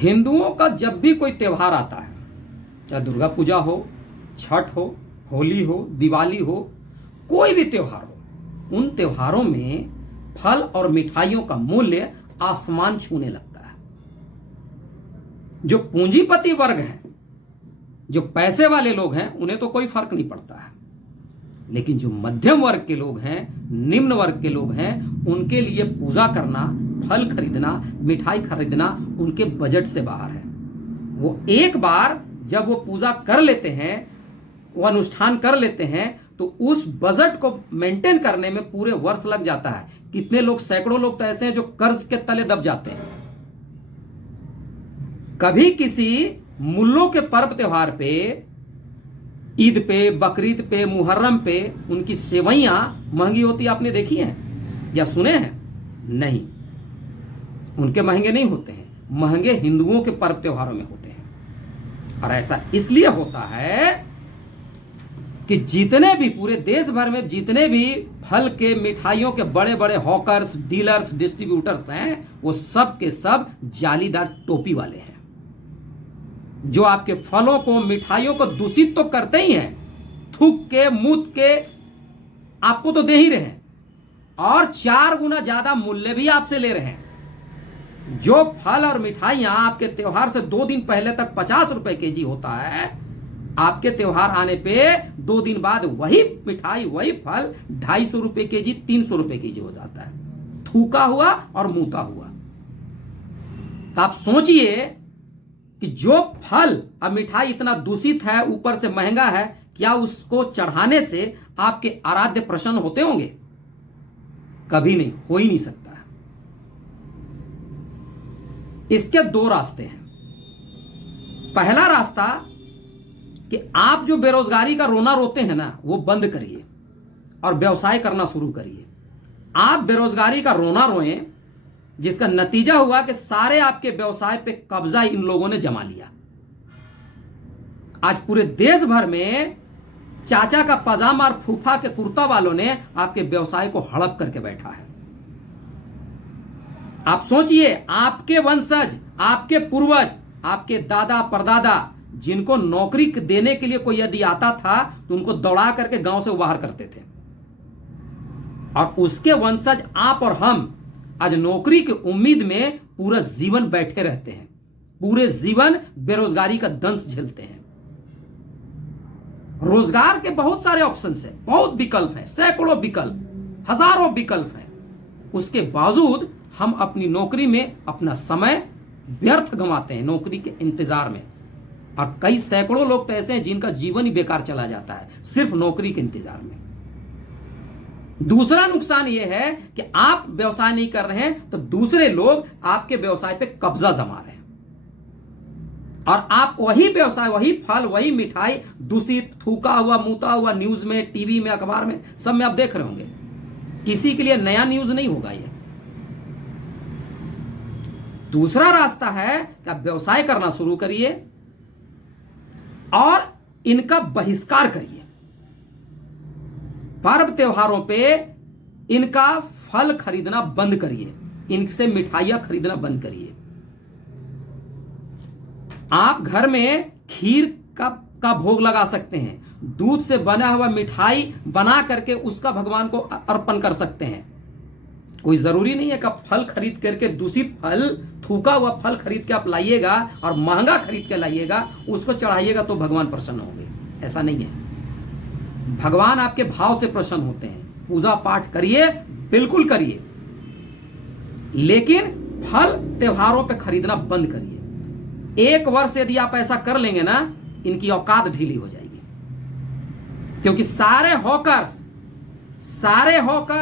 हिंदुओं का जब भी कोई त्यौहार आता है, चाहे दुर्गा पूजा हो, छठ हो, होली हो, दिवाली हो, कोई भी त्यौहार हो, उन त्योहारों में फल और मिठाइयों का मूल्य आसमान छूने लगता है। जो पूंजीपति वर्ग है, जो पैसे वाले लोग हैं, उन्हें तो कोई फर्क नहीं पड़ता है, लेकिन जो मध्यम वर्ग के लोग हैं, निम्न वर्ग के लोग हैं, उनके लिए पूजा करना, फल खरीदना, मिठाई खरीदना उनके बजट से बाहर है। वो एक बार जब वो पूजा कर लेते हैं, वो अनुष्ठान कर लेते हैं, तो उस बजट को मेंटेन करने में पूरे वर्ष लग जाता है। कितने लोग, सैकड़ों लोग तो ऐसे हैं जो कर्ज के तले दब जाते हैं। कभी किसी मुल्लों के पर्व त्योहार पे, ईद पे, बकरीद पे, मुहर्रम पे उनकी सेवइयां महंगी होती आपने देखी हैं या सुने हैं? नहीं, उनके महंगे नहीं होते हैं, महंगे हिंदुओं के पर्व त्योहारों में होते हैं। और ऐसा इसलिए होता है कि जितने भी पूरे देश भर में जितने भी फल के, मिठाइयों के बड़े बड़े हॉकर्स, डीलर्स, डिस्ट्रीब्यूटर्स हैं, वो सब के सब जालीदार टोपी वाले हैं, जो आपके फलों को, मिठाइयों को दूषित तो करते ही हैं, थूक के, मूत के आपको तो दे ही रहे हैं, और 4 गुना ज्यादा मूल्य भी आपसे ले रहे हैं। जो फल और मिठाइयां आपके त्योहार से 2 दिन पहले तक 50 रुपए केजी होता है, आपके त्योहार आने पे 2 दिन बाद वही मिठाई, वही फल 250 रुपए केजी, 300 रुपए केजी हो जाता है, थूका हुआ और मूता हुआ। तो आप सोचिए कि जो फल और मिठाई इतना दूषित है, ऊपर से महंगा है, क्या उसको चढ़ाने से आपके आराध्य प्रसन्न होते होंगे? कभी नहीं, हो ही नहीं सकता है। इसके 2 रास्ते हैं। पहला रास्ता कि आप जो बेरोजगारी का रोना रोते हैं ना, वो बंद करिए और व्यवसाय करना शुरू करिए। आप बेरोजगारी का रोना रोएं, जिसका नतीजा हुआ कि सारे आपके व्यवसाय पे कब्जा इन लोगों ने जमा लिया। आज पूरे देश भर में चाचा का पजामा और फूफा के कुर्ता वालों ने आपके व्यवसाय को हड़प करके बैठा है। आप सोचिए, आपके वंशज, आपके पूर्वज, आपके दादा परदादा, जिनको नौकरी देने के लिए कोई यदि आता था तो उनको दौड़ा करके गांव से बाहर करते थे, और उसके वंशज आप और हम आज नौकरी की उम्मीद में पूरा जीवन बैठे रहते हैं, पूरे जीवन बेरोजगारी का दंश झेलते हैं। रोजगार के बहुत सारे ऑप्शन है, बहुत विकल्प है, सैकड़ों विकल्प, हजारों विकल्प हैं, उसके बावजूद हम अपनी नौकरी में अपना समय व्यर्थ गंवाते हैं, नौकरी के इंतजार में। और कई सैकड़ों लोग तो ऐसे हैं जिनका जीवन ही बेकार चला जाता है सिर्फ नौकरी के इंतजार में। दूसरा नुकसान यह है कि आप व्यवसाय नहीं कर रहे हैं तो दूसरे लोग आपके व्यवसाय पे कब्जा जमा रहे हैं, और आप वही व्यवसाय, वही फल, वही मिठाई दूषित, थूका हुआ, मूता हुआ न्यूज में, टीवी में, अखबार में, सब में आप देख रहे होंगे। किसी के लिए नया न्यूज नहीं होगा यह। दूसरा रास्ता है कि आप व्यवसाय करना शुरू करिए और इनका बहिष्कार करिए। पर्व त्योहारों पे इनका फल खरीदना बंद करिए, इनसे मिठाइयां खरीदना बंद करिए। आप घर में खीर का भोग लगा सकते हैं, दूध से बना हुआ मिठाई बना करके उसका भगवान को अर्पण कर सकते हैं। कोई जरूरी नहीं है कि आप फल खरीद करके, दूषित फल, थूका हुआ फल खरीद के आप लाइएगा और महंगा खरीद के लाइएगा, उसको चढ़ाइएगा तो भगवान प्रसन्न होंगे। ऐसा नहीं है। भगवान आपके भाव से प्रसन्न होते हैं। पूजा पाठ करिए, बिल्कुल करिए, लेकिन फल त्योहारों पे खरीदना बंद करिए। 1 वर्ष यदि आप ऐसा कर लेंगे ना, इनकी औकात ढीली हो जाएगी, क्योंकि सारे हॉकर्स,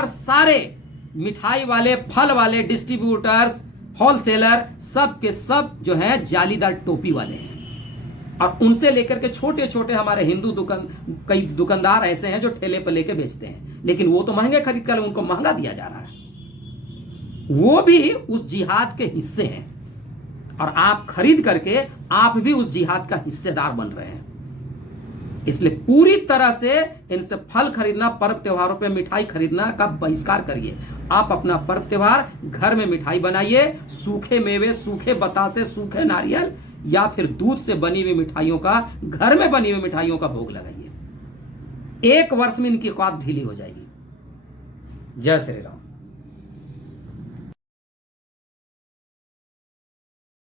सारे मिठाई वाले, फल वाले, डिस्ट्रीब्यूटर्स, होलसेलर, सब के सब जो हैं जालीदार टोपी वाले हैं। और उनसे लेकर के छोटे छोटे हमारे हिंदू कई दुकानदार ऐसे हैं जो ठेले पर लेके बेचते हैं, लेकिन वो तो महंगे खरीद कर, उनको महंगा दिया जा रहा है। वो भी उस जिहाद के हिस्से हैं, और आप खरीद करके आप भी उस जिहाद का हिस्सेदार बन रहे हैं। इसलिए पूरी तरह से इनसे फल खरीदना, पर्व त्योहारों पे मिठाई खरीदना का बहिष्कार करिए। आप अपना पर्व त्योहार घर में मिठाई बनाइए, सूखे मेवे, सूखे बतासे, सूखे नारियल या फिर दूध से बनी हुई मिठाइयों का, घर में बनी हुई मिठाइयों का भोग लगाइए। 1 वर्ष में इनकी औकात ढीली हो जाएगी। जय श्री राम।